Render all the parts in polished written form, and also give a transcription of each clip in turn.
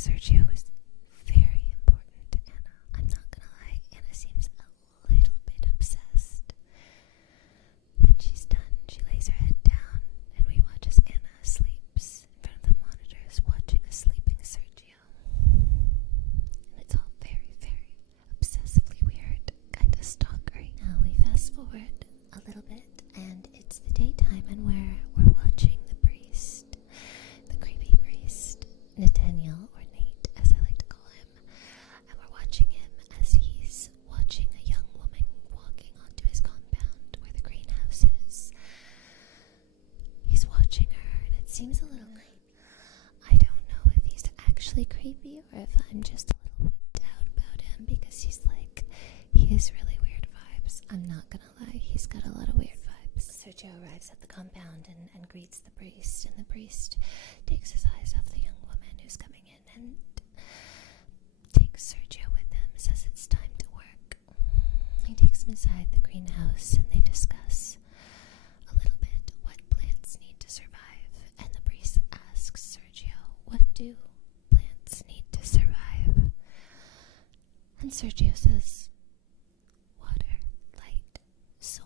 Sergio was very important to Anna. I'm not gonna lie, Anna seems a little bit obsessed. When she's done, she lays her head down and we watch as Anna sleeps in front of the monitors watching a sleeping Sergio. And it's all very, very obsessively weird, kind of stalkery. Now we fast forward a little bit and it's the daytime and we're watching the priest, the creepy priest, Nathaniel, or Nate as I like to call him, and we're watching him as he's watching a young woman walking onto his compound where the greenhouse is. He's watching her and it seems a little creepy. I don't know if he's actually creepy or if I'm just a little weirded out about him because he has really weird vibes. I'm not gonna lie, he's got a lot of weird vibes. Sergio arrives at the compound and greets the priest, and the priest takes his eyes off the young woman who's coming in and takes Sergio with him, says it's time to work. He takes him inside the greenhouse and they discuss a little bit what plants need to survive, and the priest asks Sergio, what do plants need to survive? And Sergio says, water, light, soil.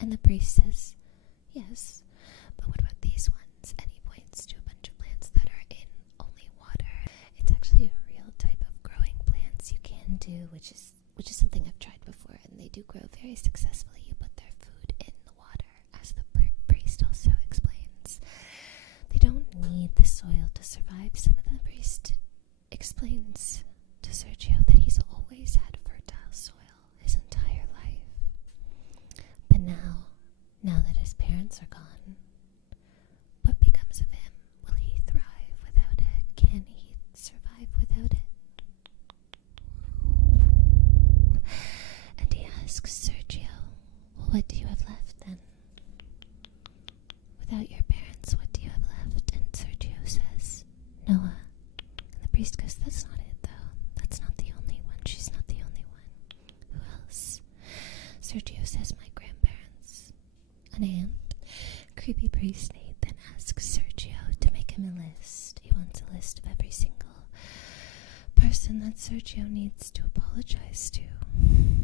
And the priest says, yes, but what about these ones? And he points to a bunch of plants that are in only water. It's actually a real type of growing plants you can do, which is something I've tried before, and they do grow very successfully. You put their food in the water, as the priest also explains. They don't need the soil to survive. Some of the priest explains to Sergio that he's always had fertile soil his entire life. But now that his parents are gone, what becomes of him? Will he thrive without it? Can he survive without it? And he asks Sergio, well, what do you have left then? Without your parents, what do you have left? And Sergio says, Noah. And the priest goes, that's not it though. That's not the only one. She's not the only one. Who else? Sergio says, my grandparents. An aunt. Creepy priest Nate then asks Sergio to make him a list. He wants a list of every single person that Sergio needs to apologize to.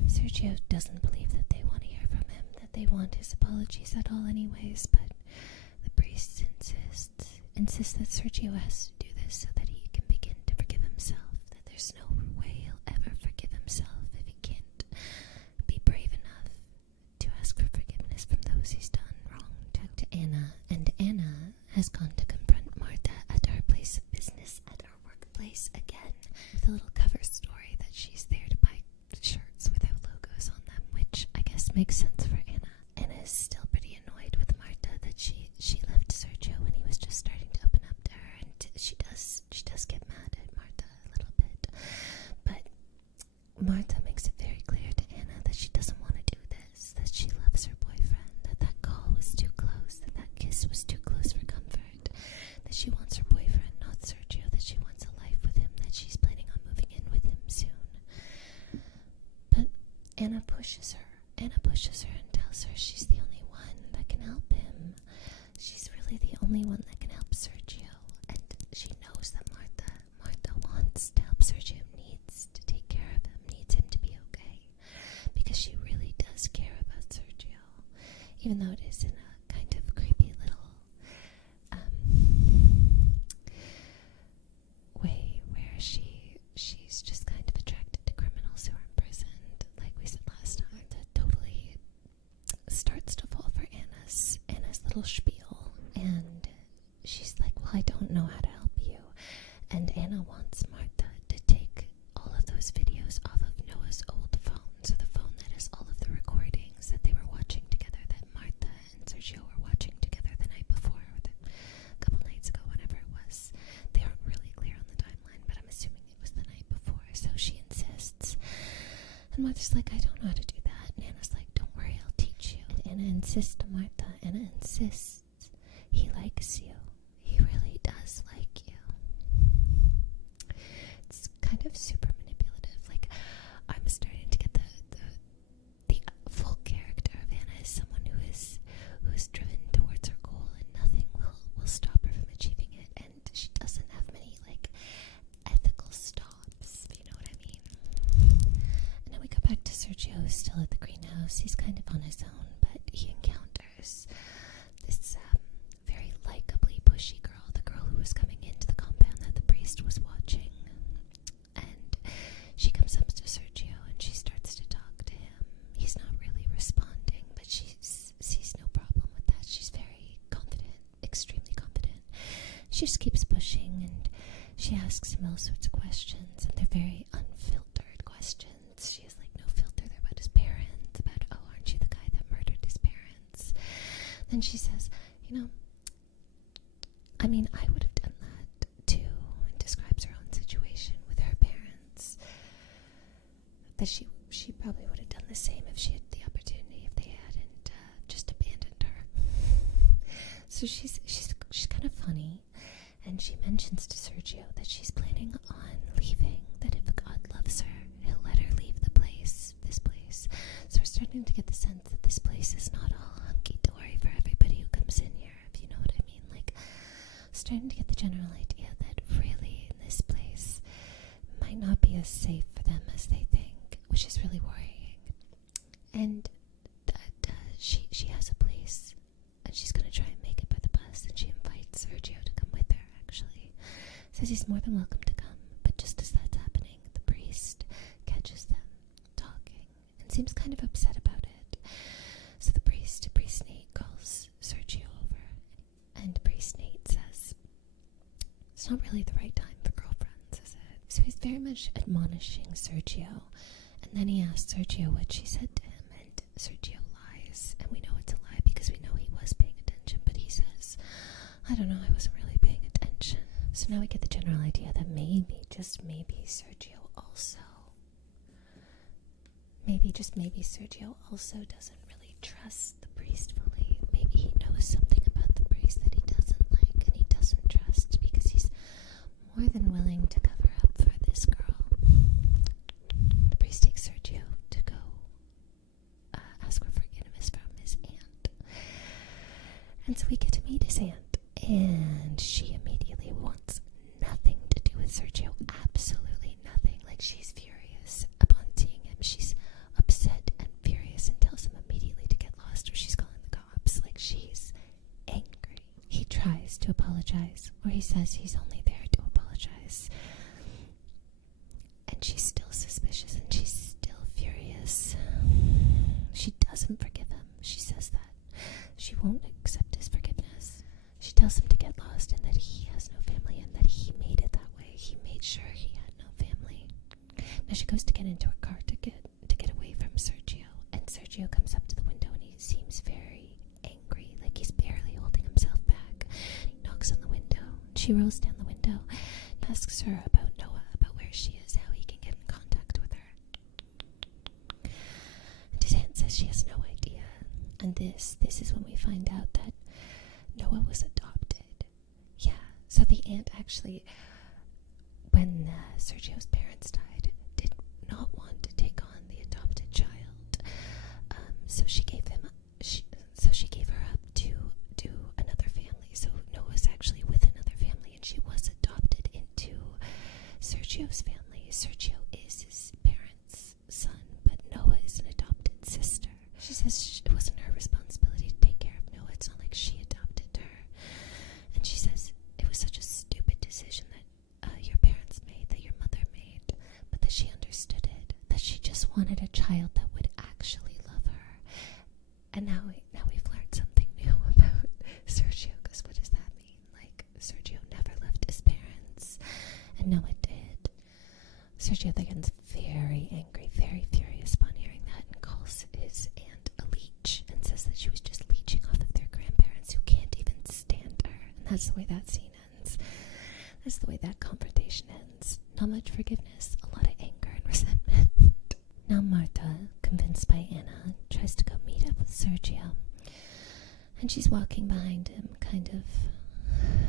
Sergio doesn't believe that they want to hear from him, that they want his apologies at all anyways, but the priest insists that Sergio has to do this so that he can begin to forgive himself, that there's no way he'll ever forgive himself if he can't be brave enough to ask for forgiveness from those he's done wrong to Anna. And Anna has gone to confront Martha at her place of business, at her workplace again, with a little cover story that she's there to buy shirts without logos on them, which I guess makes sense for Anna. Anna is still pretty annoyed with Martha that she left Sergio when he was just starting to open up to her, and she does get mad at Martha a little bit. But Martha makes it very clear to Anna that she doesn't want to do this, that she loves her boyfriend, that call was too close, that kiss was too close for comfort, that she wants her boyfriend, not Sergio, that she wants a life with him, that she's planning on moving in with him soon. But Anna pushes her and tells her she's the only one that can help him. She's really the only one that can help Sergio, and she knows that Martha wants to help Sergio, needs to take care of him, needs him to be okay, because she really does care about Sergio, even though it is in a kind of creepy little way where she's just kind of attracted to criminals who are imprisoned, like we said last time. That totally starts to fall for Anna's little spiel, and she's like, well, I don't know how to help you. And Anna wants Martha to take all of those videos off of Noah's old phone, so the phone that has all of the recordings that they were watching together, that Martha and Sergio were watching together the night before, or a couple nights ago, whenever it was. They aren't really clear on the timeline, but I'm assuming it was the night before, so she insists. And Martha's like, I don't know how to do that. And Anna's like, don't worry, I'll teach you. And Anna insists to Martha. Anna insists. He likes you. He really does like you. It's kind of super manipulative. Like, I'm starting to get the full character of Anna as someone who is driven towards her goal, and nothing will stop her from achieving it. And she does house. He's kind of on his own, but he encounters this very likably pushy girl, the girl who was coming into the compound that the priest was watching. And she comes up to Sergio and she starts to talk to him. He's not really responding, but she sees no problem with that. She's very confident, extremely confident. She just keeps pushing, and she asks him all sorts of questions, and they're very unfiltered questions. She has like no filter. They're about his parents, about, oh, aren't you the guy that murdered his parents? Then she says, you know, I mean, I would have done that too, and describes her own situation with her parents. That she probably would have done the same if she had the opportunity, if they hadn't just abandoned her. So she's kind of funny, and she mentions to Sergio that she's planning on leaving, that if God loves her, he'll let her leave this place. So we're starting to get the sense that this place is not all hunky-dory for everybody who comes in here, if you know what I mean. Like, starting to get the general idea that really in this place might not be as safe for them as they think, which is really worrying. And that she has a place, and she's going to try and make it by the bus, and she invites Sergio to come with her, actually. Says he's more than welcome to come, but just as that's happening, the priest catches them talking and seems kind of upset about it. So the priest Nate, calls Sergio over, and priest Nate says, it's not really the right time for girlfriends, is it? So he's very much admonishing Sergio, and then he asks Sergio what she said to him, and Sergio lies, and we know it's a lie because we know he was paying attention, but he says, I don't know, I wasn't really paying attention. So now we get the general idea that maybe, just maybe, Sergio also doesn't really trust the priest fully. Maybe he knows something about the priest that he doesn't like and he doesn't trust, because he's more than willing to cover up for this girl. The priest takes Sergio to go ask for forgiveness from his aunt. And so we get to meet his aunt, and she immediately wants nothing to do with Sergio. Absolutely nothing. Like, she's furious upon seeing him. She's upset and furious and tells him immediately to get lost or she's calling the cops. Like, she's angry. He tries to apologize, or he says he's only there to apologize. And she's still suspicious and she's still furious. She doesn't forgive him. She says that. She won't accept his forgiveness. She tells him to get lost and that he has no family and that he made it that way. He made sure he had no family. Now she goes to get into her car to get away from Sergio, and Sergio comes up to the window and he seems very angry, like he's barely holding himself back. He knocks on the window. She rolls down the window and asks her about Noah, about where she is, how he can get in contact with her. And his aunt says she has no idea. And this is when we find out that Noah was adopted. Yeah, so the aunt actually, when Sergio's parents died, did not want to take on the adopted child. So she gave her up to another family. So Noah's actually with another family, and she was adopted into Sergio's family. Sergio is his parents' son, but Noah is an adopted sister. She says it wasn't her responsibility to take care of Noah. It's not like she adopted her. And she says it was such a stupid decision that your parents made, that your mother made, but that she understood it, that she just wanted a child that would actually love her. And now we've learned something new about Sergio, because what does that mean? Like, Sergio never left his parents, and Noah did. Sergio begins very angry, very furious upon hearing that, and calls his aunt a leech, and says that she was just leeching off of their grandparents who can't even stand her. And that's the way that scene ends. That's the way that confrontation ends. Not much forgiveness, a lot of anger and resentment. Now Marta, convinced by Anna, tries to go meet up with Sergio. And she's walking behind him, kind of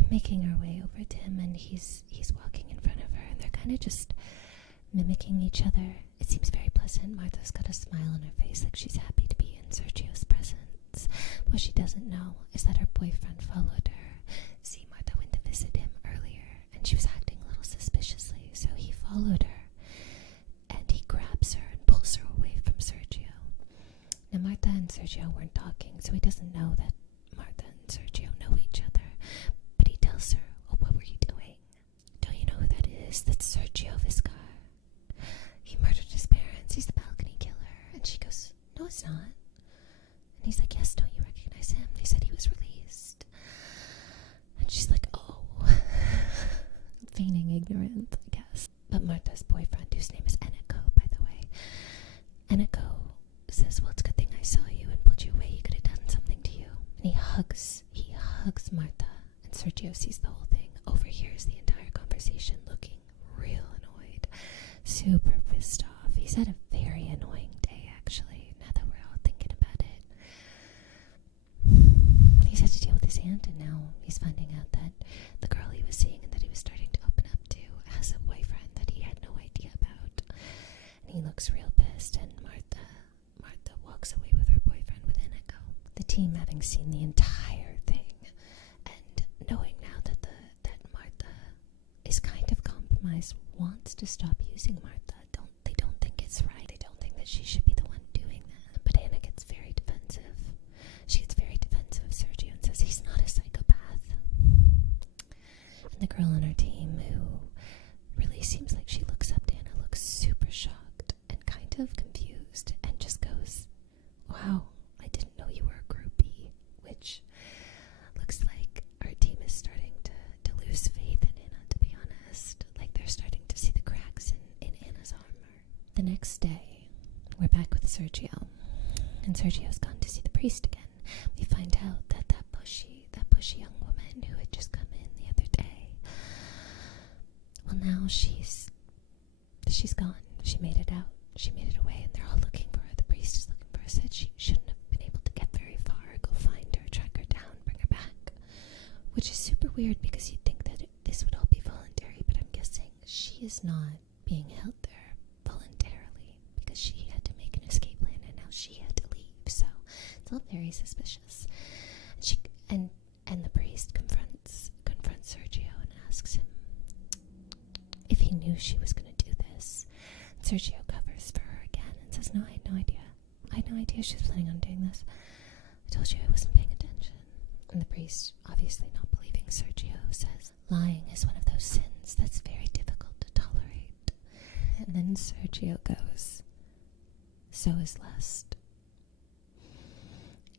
making her way over to him, and he's walking in front of her, and they're kind of just mimicking each other. It seems very pleasant. Martha's got a smile on her face, like she's happy to be in Sergio's presence. What she doesn't know is that her boyfriend followed her. See, Martha went to visit him earlier, and she was acting a little suspiciously, so he followed her, and he grabs her and pulls her away from Sergio. Now Sergio weren't talking, so he doesn't know that Martha and Sergio know each other. But he tells her, "Oh, what were you doing? Don't you know who that is? That's Sergio Viscar. He murdered his parents. He's the balcony killer." And she goes, "No, it's not." And he's like, "Yes, don't you recognize him? They said he was released." And she's like, "Oh." Feigning ignorance, I guess. But Martha's boyfriend, whose name is Eniko, by the way, Eniko says, "Well, it's a good thing I saw you and pulled you away. He could have done something to you." And he hugs Martha, and Sergio sees the whole thing, overhears the entire conversation, looking real annoyed, super pissed off. He's had a very annoying day, actually, now that we're all thinking about it. He's had to deal with his aunt, and now he's finding out that the girl he was seeing and that he was starting to open up to has a boyfriend that he had no idea about. And he looks real pissed, and Martha walks away with her boyfriend with Eniko. The team, having seen the entire thing and knowing now that Martha is kind of compromised, wants to stop using Martha. They don't think it's right. They don't think that she should be the one doing that. But Anna gets very defensive. She gets very defensive of Sergio and says he's not a psychopath. And the girl on her team, who really seems like she looks up to Anna, looks super shocked and kind of confused and just goes, "Wow, I didn't know you were a groupie," which looks like our team is starting to lose faith in Anna, to be honest. Like they're starting to see the cracks in Anna's armor. The next day, we're back with Sergio, and Sergio's gone to see the priest again. We find out that that pushy young woman who had just come in the other day, well, now she's gone. She made it out. She made it away, and they're all looking for her. The priest is looking for her. Said she shouldn't have been able to get very far. Go find her, track her down, bring her back. Which is super weird because you'd think that this would all be voluntary, but I'm guessing she is not being held there voluntarily because she had to make an escape plan and now she had to leave. So it's all very suspicious. And the priest confronts Sergio and asks him if he knew she was going to do this. Sergio covers for her again and says, "No, I had no idea. I had no idea she was planning on doing this. I told you I wasn't paying attention." And the priest, obviously not believing Sergio, says, "Lying is one of those sins that's very difficult to tolerate." And then Sergio goes, "So is lust."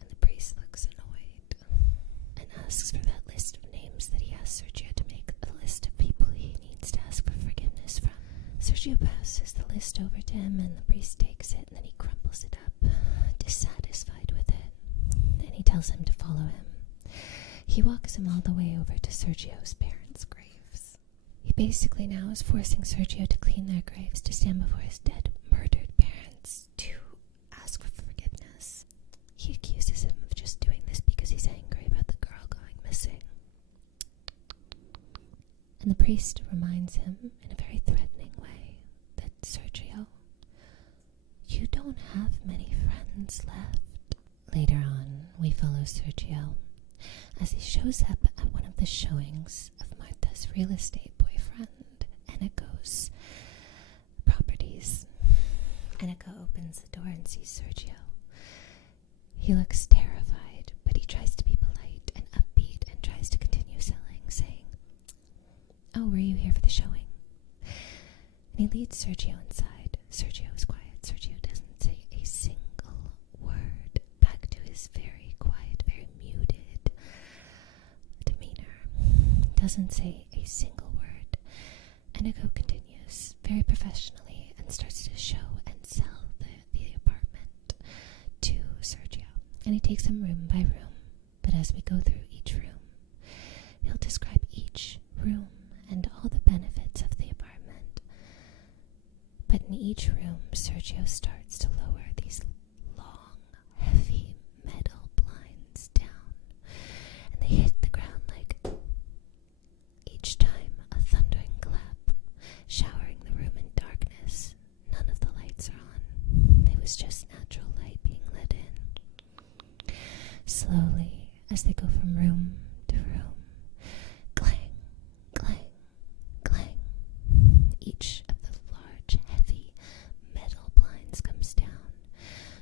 And the priest looks annoyed and asks for that list of names that he asked Sergio to make, a list of people he needs to ask for forgiveness from. Sergio passes the list over to him, and the priest takes it, and then he crumples it up, dissatisfied with it. Then he tells him to follow him. He walks him all the way over to Sergio's parents' graves. He basically now is forcing Sergio to clean their graves, to stand before his dead, murdered parents, to ask for forgiveness. He accuses him of just doing this because he's angry about the girl going missing. And the priest reminds him in a very threatening way that, "Sergio, you don't have many friends left." Later on, we follow Sergio as he shows up at one of the showings of Martha's real estate boyfriend, Eniko's properties. Eniko opens the door and sees Sergio. He looks terrified, but he tries to be polite and upbeat and tries to continue selling, saying, "Oh, were you here for the showing?" And he leads Sergio inside. Sergio is quiet. Sergio doesn't say a single word, back to his very quiet, very muted demeanor. Doesn't say a single word. Eniko continues very professionally and starts to show and sell the apartment to Sergio. And he takes him room by room. But as we go through each room, he'll describe each room and all the benefits of the apartment. But in each room, Sergio starts to lower these long, heavy metal blinds down. And they hit the ground like, each time, a thundering clap, showering the room in darkness. None of the lights are on. It was just natural light being let in. Slowly, as they go from room to room, clang, clang, clang. Each of the large, heavy metal blinds comes down.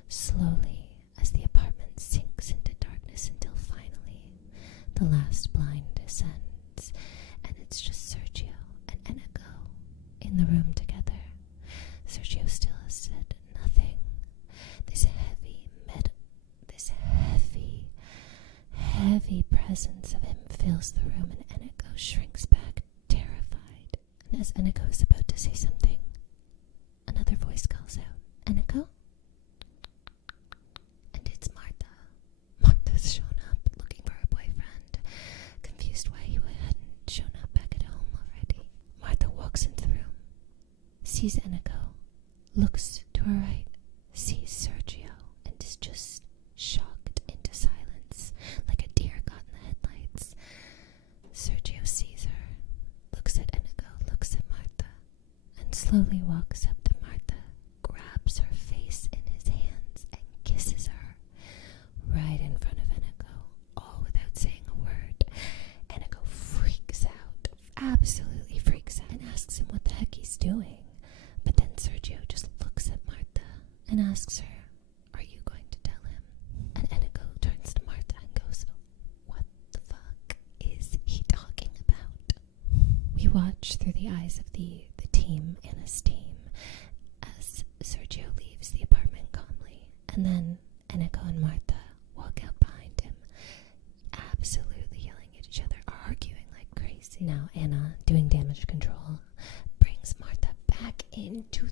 Slowly, as the apartment as Eniko is about to say something, another voice calls out, "Eniko?" And it's Martha. Martha's shown up looking for her boyfriend, confused why he hadn't shown up back at home already. Martha walks into the room, sees Eniko, looks to her right, sees Sergio, and is just shocked into silence, like a deer caught in the headlights. Sergio sees her, looks at Eniko, looks at Martha, and slowly walks up to Martha, grabs her face in his hands, and kisses her right in front of Eniko, all without saying a word. Eniko freaks out, absolutely freaks out, and asks him what the heck he's doing. But then Sergio just looks at Martha and asks her, "Are you going to tell him?" And Eniko turns to Martha and goes, "What the fuck is he talking about?" We watch through the eyes of the team, Anna's team, as Sergio leaves the apartment calmly. And then Eniko and Martha walk out behind him, absolutely yelling at each other, arguing like crazy. Now Anna, doing damage control, brings Martha back into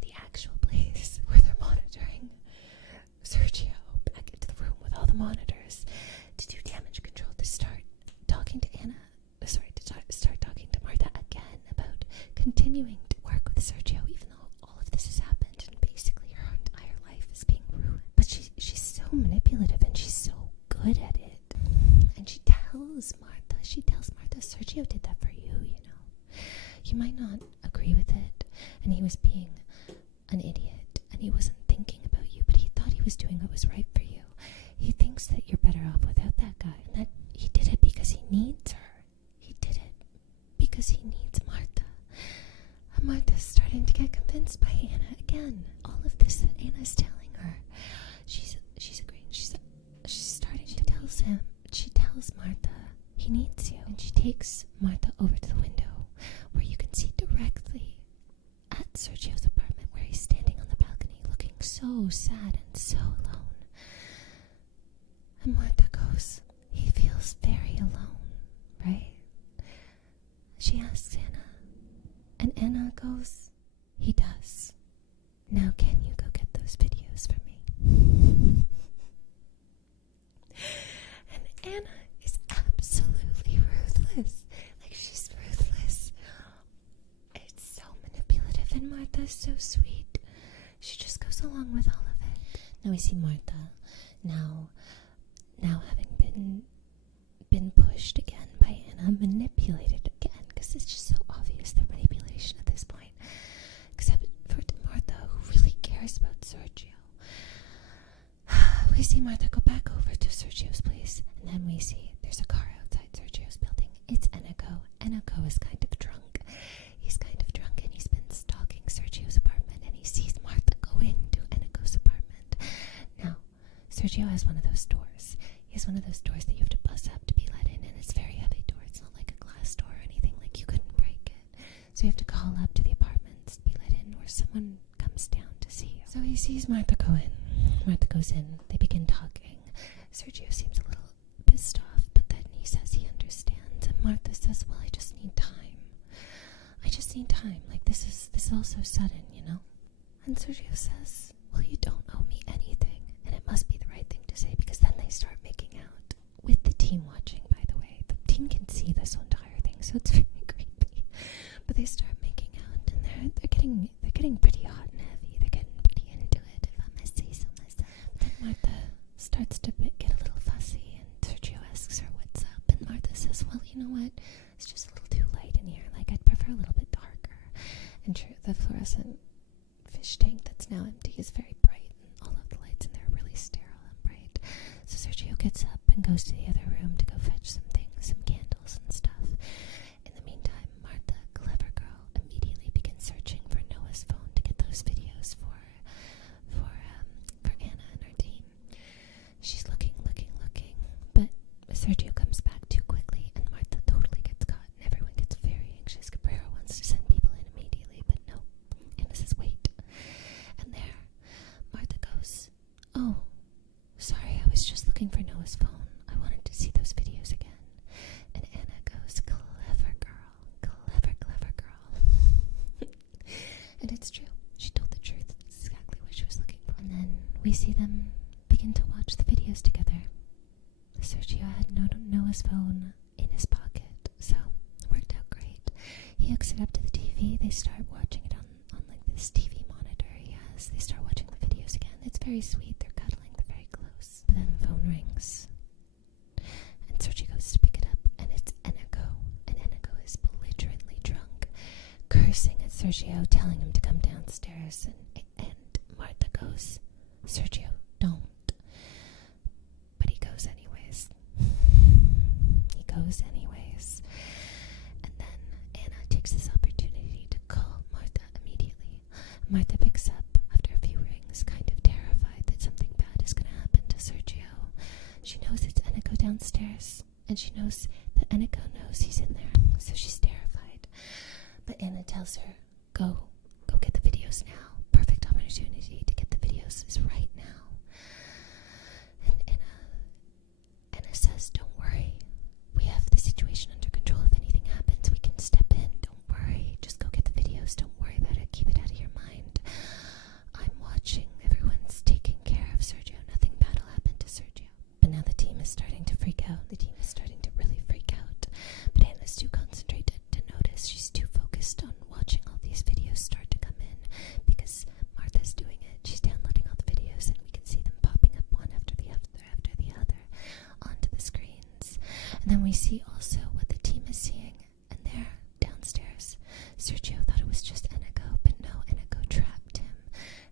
the actual place where they're monitoring Sergio, back into the room with all the monitors to do damage control, to start talking to start talking to Martha again about continuing to work with Sergio, even though all of this has happened and basically her entire life is being ruined. But she's so manipulative and she's so good at it. And she tells Martha, Sergio did that for you, you know. You might not agree with it, and he was being an idiot, and he wasn't thinking about you, but he thought he was doing what was right for you. He thinks that you're better off without that guy, and that he did it because he needs her. He did it because he needs Martha. And Martha's starting to get convinced by Anna again. All of this that Anna's telling her, she's agreeing. She's starting. She tells Martha, he needs you. And she takes Martha over to the window where you can see directly at Sergio's apartment, where he's standing on the balcony looking so sad and so alone. And Martha goes, he feels very alone, right? She asks Anna, and Anna goes, he does. Now can you go get those videos for me? And Anna is absolutely ruthless. Like, she's ruthless. It's so manipulative, and Martha's so sweet. She just goes along with all of it. Now we see Martha, now having been pushed again by Anna, manipulated again, because it's just so obvious the manipulation at this point. Except for Martha, who really cares about Sergio. We see Martha go back over to Sergio's place, and then we see there's a car outside Sergio's building. It's Eniko. Eniko is kind of drunk. He's kind of drunk, and he's been stalking Sergio's apartment, and he sees Martha go into Eniko's apartment. Now, Sergio has one of those doors. He has one of those doors that you have to buzz up to be let in, and it's a very heavy door. It's not like a glass door or anything, like you couldn't break it. So you have to call up to the apartments to be let in, or someone comes down to see you. So he sees Martha go in. Martha goes in. They begin talking. Sergio seems a little pissed off, but then he says he understands. And Martha says, well, I just need time. Like, this is all so sudden, you know? And Sergio says, well, you don't owe me anything. And it must be the right thing to say, because then they start making out with the team watching, by the way. The team can see this entire thing, so it's very creepy. But they start making out, and they're getting pretty hot and heavy. They're getting pretty into it, if I must say so myself. But then Martha starts to get a little fussy, and Sergio asks her what's up, and Martha says, well, you know what? It's just a little too light in here. Like, I'd prefer a little bit darker. And the fluorescent fish tank that's now empty is very bright, and all of the lights in there are really sterile and bright. So Sergio gets up and goes to the other room to go fetch some things, some candles and stuff. In the meantime, Martha, clever girl, immediately begins searching for Noah's phone to get those videos for Anna and her team. She's looking, but Sergio comes back too quickly, and Martha totally gets caught, and everyone gets very anxious. Cabrera wants to send people in immediately, but no. Anna says, wait. And there, Martha goes, oh, sorry, I was just looking for Noah's phone. I wanted to see those videos again. we see them begin to watch the videos together. Sergio had Noah's phone in his pocket, so it worked out great. He hooks it up to the TV. They start watching it on like this TV monitor he has. They start watching the videos again. It's very sweet. They're cuddling. They're very close. But then the phone rings, and Sergio goes to pick it up, and it's Eneko. And Eneko is belligerently drunk, cursing at Sergio, telling him to come downstairs. And Martha goes, Sergio, don't. But he goes anyways. He goes anyways. And then Anna takes this opportunity to call Martha immediately. Martha picks up after a few rings, kind of terrified that something bad is going to happen to Sergio. She knows it's Eneko downstairs, and she knows that Eneko knows he's in there, so she's terrified. But Anna tells her, go get the videos now. Perfect opportunity to get the videos is right now. And Anna says, don't worry. We have the situation under control. If anything happens, we can step in. Don't worry. Just go get the videos. Don't worry about it. Keep it out of your mind. I'm watching. Everyone's taking care of Sergio. Nothing bad will happen to Sergio. But now the team is starting to freak out. The team is starting to really freak out. But Anna's too concentrated to notice. She's too focused on watching all these videos start to come in because Martha's doing it. She's downloading all the videos, and we can see them popping up one after the other onto the screens. And then we see also what the team is seeing, and they're downstairs. Sergio thought it was just Eneko, but no, Eneko trapped him.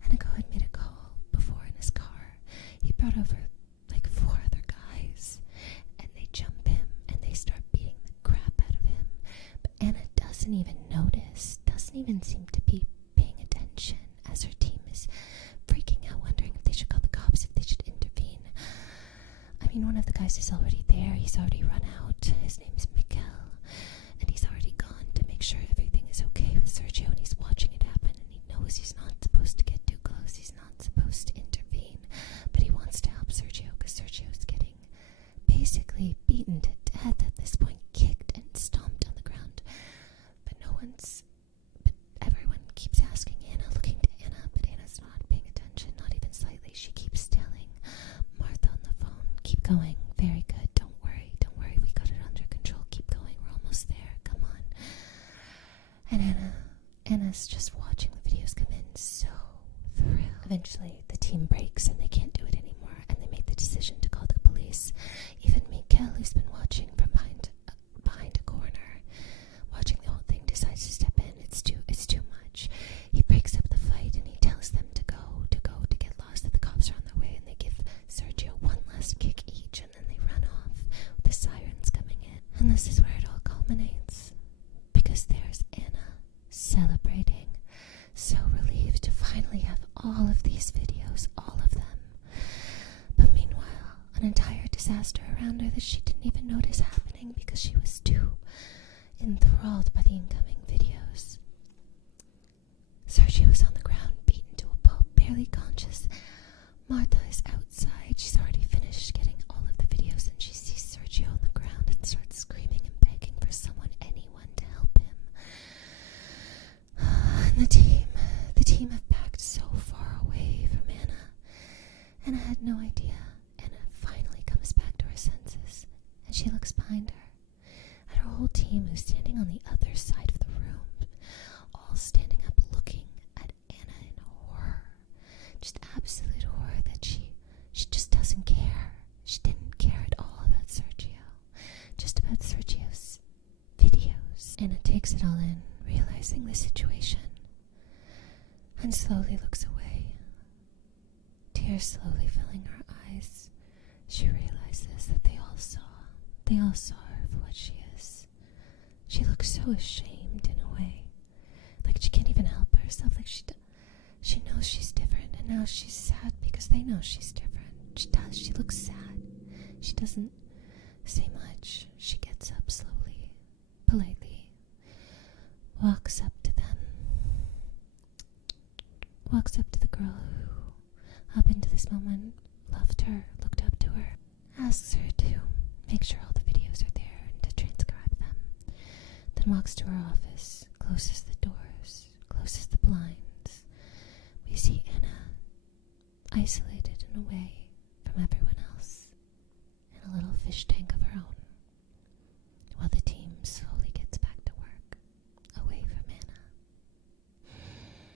Eneko had made a call before in his car. He brought over like 4 other guys, and they jump him, and they start beating the crap out of him. But Anna doesn't even notice, doesn't even seem to be paying attention as her team is freaking out, wondering if they should call the cops, if they should intervene. I mean, one of the guys is already there. He's already run out. His name's Miguel, and he's already gone to make sure everything is okay with Sergio, and he's watching it happen, and he knows he's not supposed to get too close. He's not supposed to intervene, but he wants to help Sergio because Sergio's getting basically beaten to death at this point, kicked and stomped on the ground. But everyone keeps asking Anna, looking to Anna, but Anna's not paying attention, not even slightly. She keeps telling Martha on the phone, keep going, very good, don't worry, we got it under control, keep going, we're almost there, come on. And Anna's just watching the videos come in, so thrilled. Eventually, the team breaks and they can't do it anymore, and they make the decision to call the police. Even Miguel, who's been watching from behind a corner, watching the whole thing, decides to step in. It's too much. He breaks up the fight and he tells them to get lost, that the cops are on their way, and they give Sergio one last kick each, and then they run off with the sirens coming in. And this is where it all culminates, because there's Anna celebrating, so relieved to finally have all of these videos, all of them. But meanwhile, an entire disaster around her that she didn't even notice happening because she was too enthralled by the incoming videos. Sergio is on the ground, beaten to a pulp, barely conscious. Martha is outside. She's already finished getting all of the videos, and she sees Sergio on the ground and starts screaming and begging for anyone to help him. And the team have backed so far away from Anna. Anna had no idea. Anna finally comes back to her senses, and she looks behind her at her whole team, who's standing on the other side of the room, all standing up looking at Anna in horror. Just absolute horror that she just doesn't care. She didn't care at all about Sergio, just about Sergio's videos. Anna takes it all in, realizing the situation, and slowly looks away, tears slowly filling her eyes. She realizes that they all saw her for what she is. She looks so ashamed in a way, like she can't even help herself, like she knows she's different, and now she's sad because they know she's different. She looks sad. She doesn't say much. She gets up slowly, politely, walks up to them, walks up to the girl who, up into this moment, loved her, looked up to her, asks her to make sure all the videos are there and to transcribe them, then walks to her office, closes the doors, closes the blinds. We see Anna isolated away from everyone else in a little fish tank of